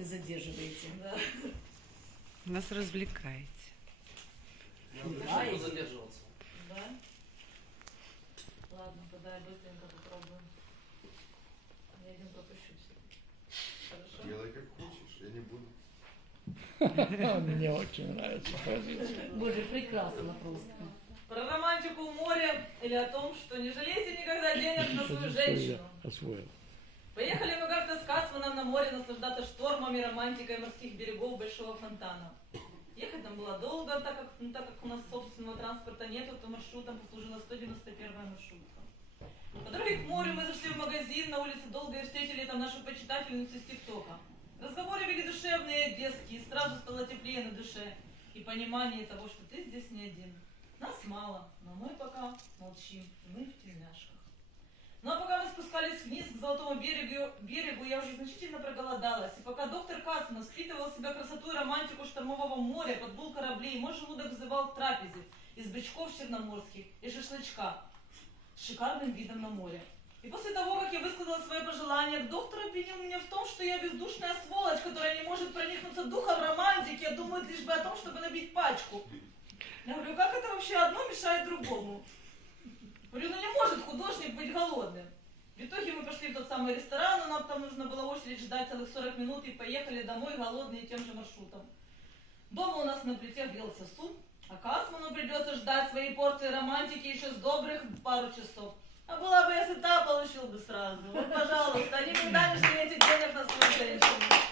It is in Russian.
не задерживаете. Да. Нас развлекаете. Я буду задерживаться. Да? Ладно, тогда я быстренько попробую. Я один пропущу все. Хорошо? Делай как хочешь, я не буду. Мне очень нравится позиция. Боже, прекрасно просто. Про романтику у моря или о том, что не жалейте никогда денег на свою женщину. Освоил. Поехали мы как-то с Кацманом на море наслаждаться штормами, романтикой морских берегов Большого фонтана. Ехать нам было долго, так как у нас собственного транспорта нету, то маршрутом послужила 191-я маршрутка. По дороге к морю мы зашли в магазин, на улице долго и встретили там нашу почитательницу из ТикТока. Разговоры были душевные, детские, сразу стало теплее на душе. И понимание того, что ты здесь не один. Нас мало, но мы пока молчим, и мы в тельняшках. Ну а пока мы спускались вниз к Золотому берегу, я уже значительно проголодалась. И пока доктор Кацман впитывал в себя красоту и романтику штормового моря, подбул кораблей, мой желудок взывал к трапезе из бычков черноморских и шашлычка с шикарным видом на море. И после того, как я высказала свои пожелания, доктор обвинил меня в том, что я бездушная сволочь, которая не может проникнуться духом романтики, а думает лишь бы о том, чтобы набить пачку. Я говорю, как это вообще одно мешает другому? Говорю, ну не может художник быть голодным. В итоге мы пошли в тот самый ресторан, нам там нужно было очередь ждать целых 40 минут, и поехали домой голодные тем же маршрутом. Дома у нас на плите грелся суп, а Кацману придется ждать своей порции романтики еще с добрых пару часов. А была бы я сыта, получил бы сразу. Вот, пожалуйста, никогда не жалейте денег на свою женщину.